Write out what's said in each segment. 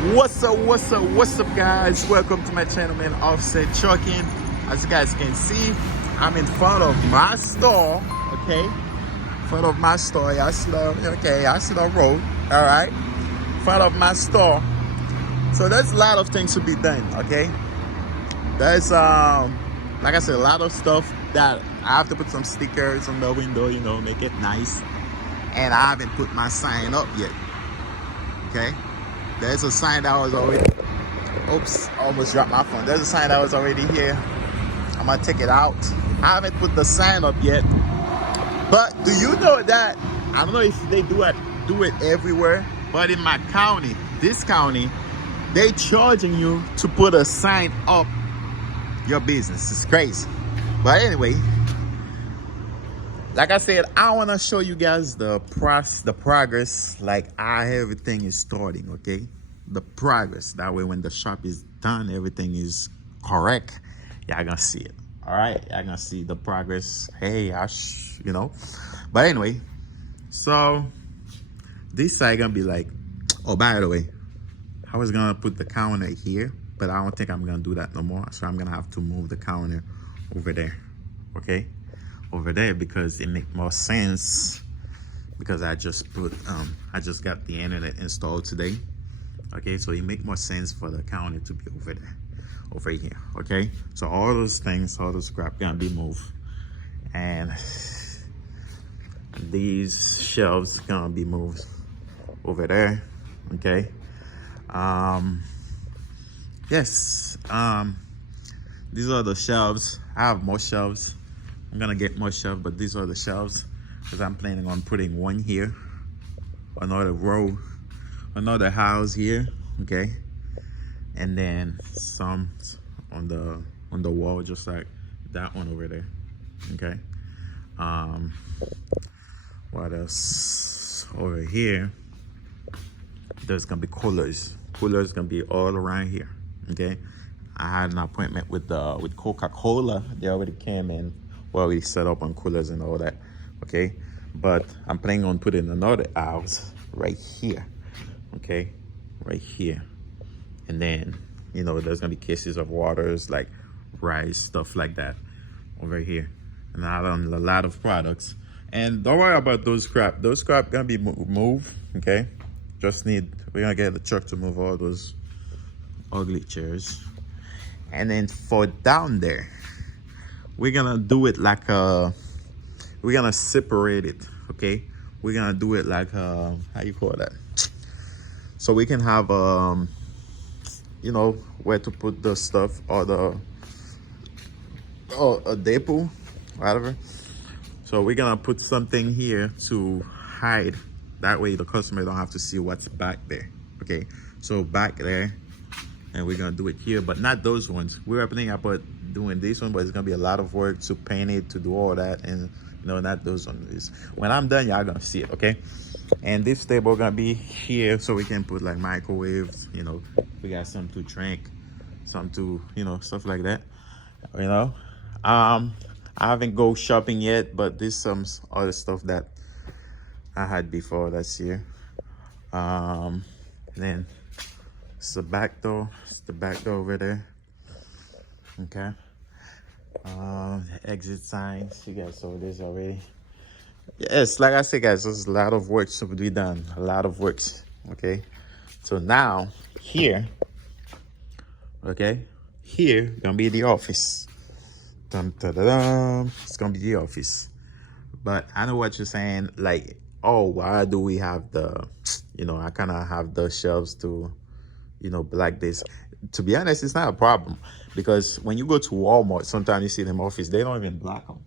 What's up guys, welcome to my channel, man. Offset Trucking. As you guys can see, I'm in front of my store. Okay, in front of my store. I see the road. All right, in front of my store. So there's a lot of things to be done. Okay, there's like I said, a lot of stuff that I have to put some stickers on the window, make it nice. And I haven't put my sign up yet. Okay, there's a sign that was already, oops, almost dropped my phone. There's a sign that was already here. I'm gonna take it out. I haven't put the sign up yet, but do you know that, I don't know if they do it everywhere, but in my county, this county, they charging you to put a sign up your business. It's crazy. But anyway, like I said, I want to show you guys the progress, like how everything is starting. Okay, the progress, that way when the shop is done, everything is correct. Y'all gonna see it. All right, y'all gonna see the progress. Hey, but anyway, so this side gonna be like, oh, by the way, I was gonna put the counter here, but I don't think I'm gonna do that no more. So I'm gonna have to move the counter over there. Okay, over there, because it make more sense, because I just got the internet installed today. Okay, so it make more sense for the counter to be over there, over here. Okay, so all those things, all those crap gonna be moved, and these shelves gonna be moved over there. Okay, yes, these are the shelves. I have more shelves. I'm gonna get more shelves, but these are the shelves, because I'm planning on putting one here, another row, another house here. Okay, and then some on the wall, just like that one over there. Okay, what else over here? There's gonna be coolers gonna be all around here. Okay, I had an appointment with Coca-Cola. They already came in, well, we set up on coolers and all that. Okay, but I'm planning on putting another house right here. Okay, right here. And then, there's gonna be cases of waters, like rice, stuff like that over here, and a lot of products. And don't worry about those crap gonna be moved. Okay, we're gonna get the truck to move all those ugly chairs. And then for down there, we're gonna do it like we're gonna separate it. Okay, we're gonna do it like how you call that, so we can have where to put the stuff, or a depot, whatever. So we're gonna put something here to hide, that way the customer don't have to see what's back there. Okay, so back there, and we're gonna do it here, but not those ones. We were thinking about doing this one, but it's gonna be a lot of work to paint it, to do all that, and not those ones. When I'm done, y'all gonna see it. Okay, and this table gonna be here, so we can put like microwaves. We got some to drink, some to stuff like that. I haven't go shopping yet, but there's some other stuff that I had before that's here. Then it's the back door. It's the back door over there. Okay. The exit signs. You guys saw this already. Yes, like I said, guys, there's a lot of work to be done. A lot of work. Okay. So now here, okay, here gonna be the office. Dum, da, da, dum. It's gonna be the office. But I know what you're saying. Like, oh, why do we have the, I kind of have the shelves to, like this. To be honest, it's not a problem, because when you go to Walmart, sometimes you see them office, they don't even block them.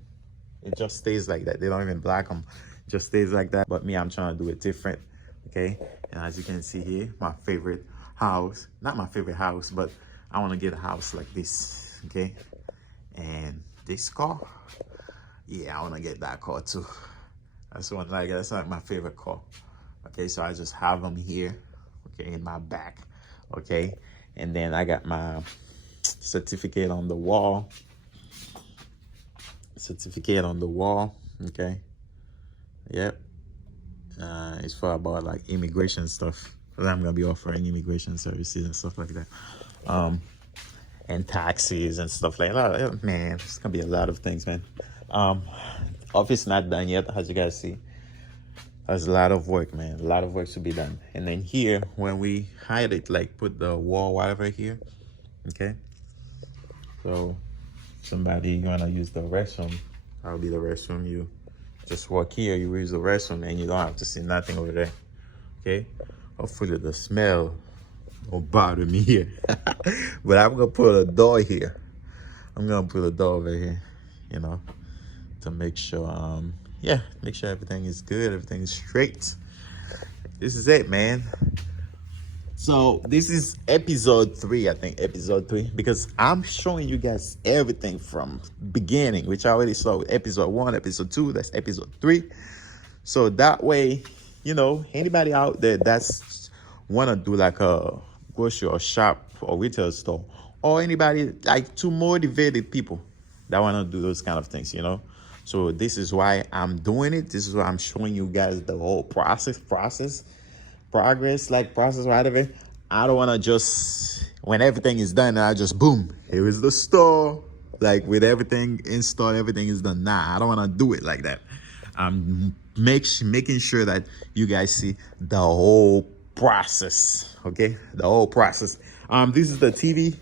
It just stays like that. They don't even block them. It just stays like that. But me, I'm trying to do it different. Okay, and as you can see here, my favorite house, not my favorite house, but I want to get a house like this. Okay, and this car, yeah, I want to get that car too. That's like my favorite car. Okay, so I just have them here, okay, in my back. Okay, and then I got my certificate on the wall. Okay, yep. It's for about like immigration stuff. 'cause I'm gonna be offering immigration services and stuff like that, and taxes and stuff like that. Man, it's gonna be a lot of things, man. Office not done yet, as you guys see. There's a lot of work, man. A lot of work to be done. And then here, when we hide it, like put the wall whatever here, okay? So somebody gonna use the restroom. That'll be the restroom. You just walk here, you use the restroom, and you don't have to see nothing over there, okay? Hopefully the smell won't bother me here. But I'm gonna put a door here. I'm gonna put a door over here, you know, to make sure, yeah, make sure everything is good, everything is straight. This is it, man. So this is episode 3, I think, episode 3, because I'm showing you guys everything from beginning, which I already saw with episode 1, episode 2, that's episode 3. So that way, you know, anybody out there that's want to do like a grocery or shop or retail store, or anybody like two motivated people that want to do those kind of things, you know. So this is why I'm doing it. This is why I'm showing you guys the whole process, whatever. I don't want to just, when everything is done, I just, boom, here is the store. Like with everything installed, everything is done. Nah, I don't want to do it like that. I'm making sure that you guys see the whole process, okay? The whole process. This is the TV.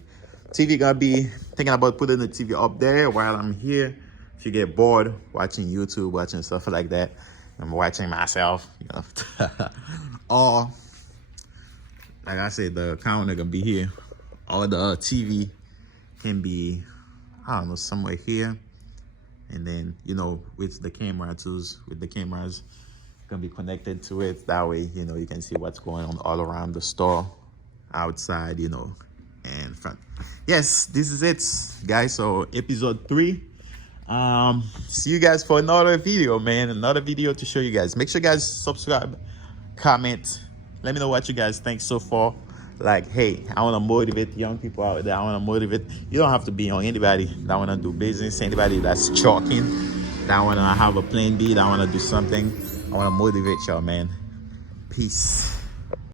TV gonna be thinking about putting the TV up there while I'm here. If you get bored watching YouTube, watching stuff like that, I'm watching myself, you know. Or, like I said, the counter gonna be here. Or the TV can be, I don't know, somewhere here. And then, you know, with the camera tools, with the cameras gonna be connected to it. That way, you know, you can see what's going on all around the store, outside, you know, and front. Yes, this is it, guys. So episode 3. See you guys for another video, man. Another video to show you guys. Make sure you guys subscribe, comment. Let me know what you guys think so far. Like, hey, I want to motivate young people out there. I want to motivate. You don't have to be on anybody that want to do business, anybody that's chalking, that want to have a plan B, that want to do something. I want to motivate y'all, man. Peace.